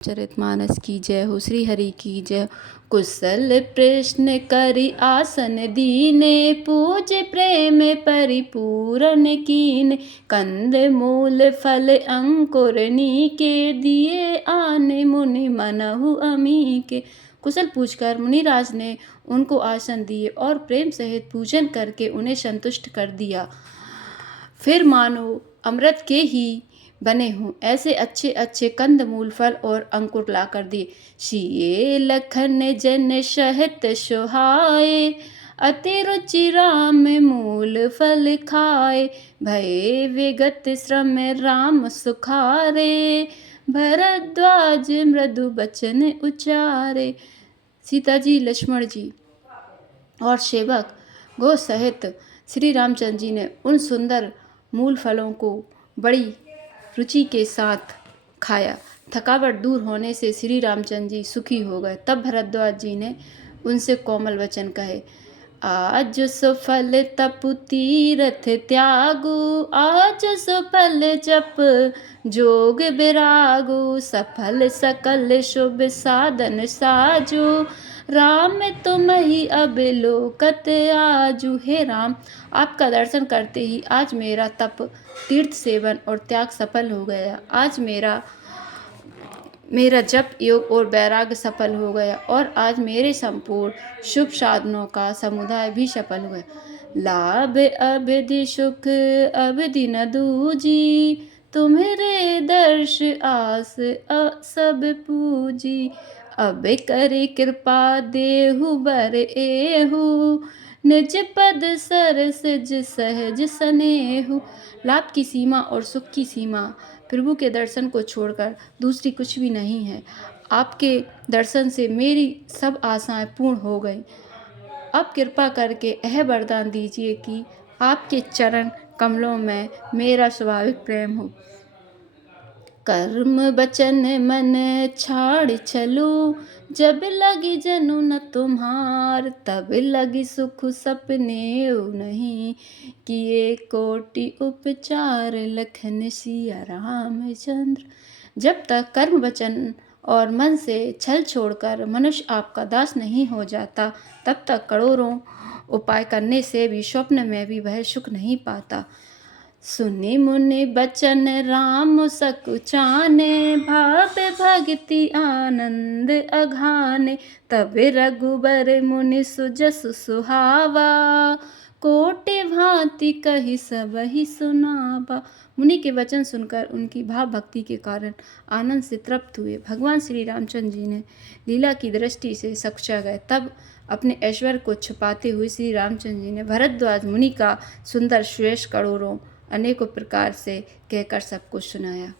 चरितमानस की जय हो, श्री हरि की जय। कुशल प्रश्न करि आसन दीने, पूज प्रेम परिपूरन कीन। कंद मूल फल अंकुर नीके, दिए आने मुनि मनहु अमीके। कुशल पूछकर मुनिराज ने उनको आसन दिए और प्रेम सहित पूजन करके उन्हें संतुष्ट कर दिया। फिर मानो अमृत के ही बने हों ऐसे अच्छे अच्छे कंद मूल फल और अंकुर ला कर दिए। सिए लखन जन सहित सुहाए, अति रुचि राम मूल फल खाए। भये विगत श्रम राम सुखारे, भरद्वाज मृदु बचन उचारे। सीता जी, लक्ष्मण जी और सेवक गो सहित श्री रामचंद्र जी ने उन सुंदर मूल फलों को बड़ी रुचि के साथ खाया। थकावट दूर होने से श्री रामचंद्र जी सुखी हो गए। तब भरद्वाज जी ने उनसे कोमल वचन कहे। आज सुफल तप तीरथ त्यागु, आज सुफल जप जोग बिरागु। सफल सकल शुभ साधन साजु, राम तुम ही अब लोकत आजू। हे राम, आपका दर्शन करते ही आज मेरा तप, तीर्थ सेवन और त्याग सफल हो गया। आज मेरा जप योग और वैराग्य सफल हो गया और आज मेरे संपूर्ण शुभ साधनों का समुदाय भी सफल हो गया। लाभ अवधि सुख अवधि न दूजी, तुम्हारे दर्श आस सब पूजी। अब करे कृपा देहु बर एहु, निज पद सरसिज सहज सनेहु। लाभ की सीमा और सुख की सीमा प्रभु के दर्शन को छोड़कर दूसरी कुछ भी नहीं है। आपके दर्शन से मेरी सब आशाएं पूर्ण हो गई। अब कृपा करके यह वरदान दीजिए कि आपके चरण कमलों में मेरा स्वाभाविक प्रेम हो। कर्म बचन मन छाड़ चलो, जब लगी जनु न तुम्हार। तब लगी सुख सपने नहीं, किए कोटि उपचार। लखन सिया रामचंद्र। जब तक कर्म वचन और मन से छल छोड़कर मनुष्य आपका दास नहीं हो जाता, तब तक करोड़ों उपाय करने से भी स्वप्न में भी वह सुख नहीं पाता। सुनि मुनि बचन राम सकुचाने, भाव भगति आनंद अघाने। तब रघुबर मुनि सुजस सुहावा, कोटि भांति कही सबहि सुनावा। मुनि के वचन सुनकर उनकी भाव भक्ति के कारण आनंद से तृप्त हुए भगवान श्री रामचंद्र जी ने लीला की दृष्टि से सकुचा गए। तब अपने ऐश्वर्य को छुपाते हुए श्री रामचंद्र जी ने भरद्वाज मुनि का सुंदर सुयश करोड़ों अनेकों प्रकार से कहकर सबको सुनाया।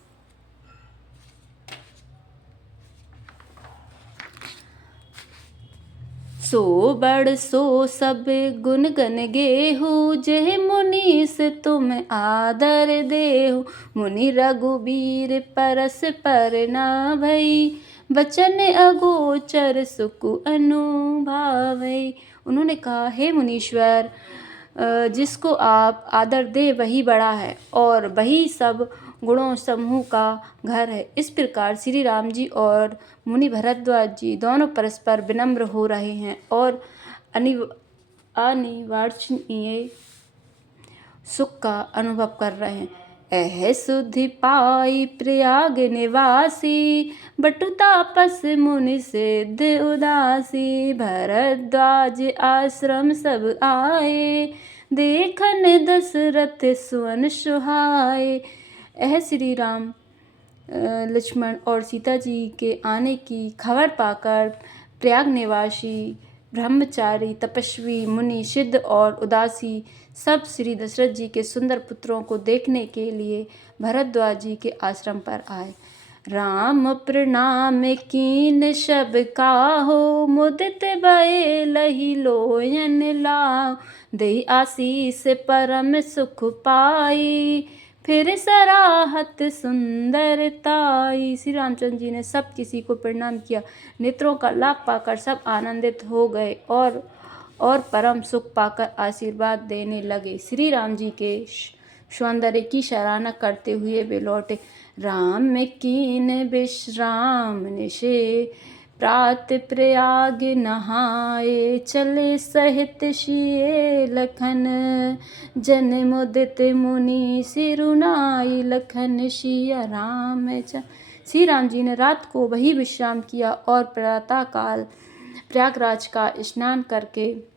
सो बड़ सो सब गुण गन गेहु, जेह मुनीस तुम आदर देहु। मुनि रघुबीर परस पर न भई, बचन अगोचर सुकु अनुभावई। उन्होंने कहा, हे मुनीश्वर, जिसको आप आदर दे वही बड़ा है और वही सब गुणों समूह का घर है। इस प्रकार श्री राम जी और मुनि भरद्वाज जी दोनों परस्पर विनम्र हो रहे हैं और अनिवार्य सुख का अनुभव कर रहे हैं। एह सुधि पाई प्रयाग निवासी, बटु तापस मुनि सिद्ध उदासी। भरद्वाज आश्रम सब आए, देखन दशरथ सुवन सुहाए। यह श्री राम, लक्ष्मण और सीता जी के आने की खबर पाकर प्रयाग निवासी ब्रह्मचारी तपस्वी मुनि सिद्ध और उदासी सब श्री दशरथ जी के सुंदर पुत्रों को देखने के लिए भरद्वाज जी के आश्रम पर आए। राम प्रणाम कीन सब काहो, मुदित भये लहि लोयन लाओ। दई आशीष परम सुख पाई, फिर सराहत सुंदरताई। श्री रामचंद्र जी ने सब किसी को प्रणाम किया। नेत्रों का लाभ पाकर सब आनंदित हो गए और परम सुख पाकर आशीर्वाद देने लगे। श्री राम जी के सौंदर्य की सराहना करते हुए वे लौटे। राम कीन विश्राम निशे प्रात प्रयाग नहाए चले सहित सिए लखन जन मुदित मुनि सिरुनाई लखन सिया राम श्री राम जी ने रात को वही विश्राम किया और प्रातः काल प्रयागराज का स्नान करके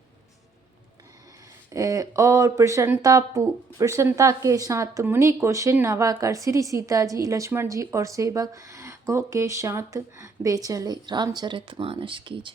और प्रसन्नता के साथ मुनि को सिर नवाकर श्री सीता जी, लक्ष्मण जी और सेवकों के साथ वे चले। रामचरितमानस की जय।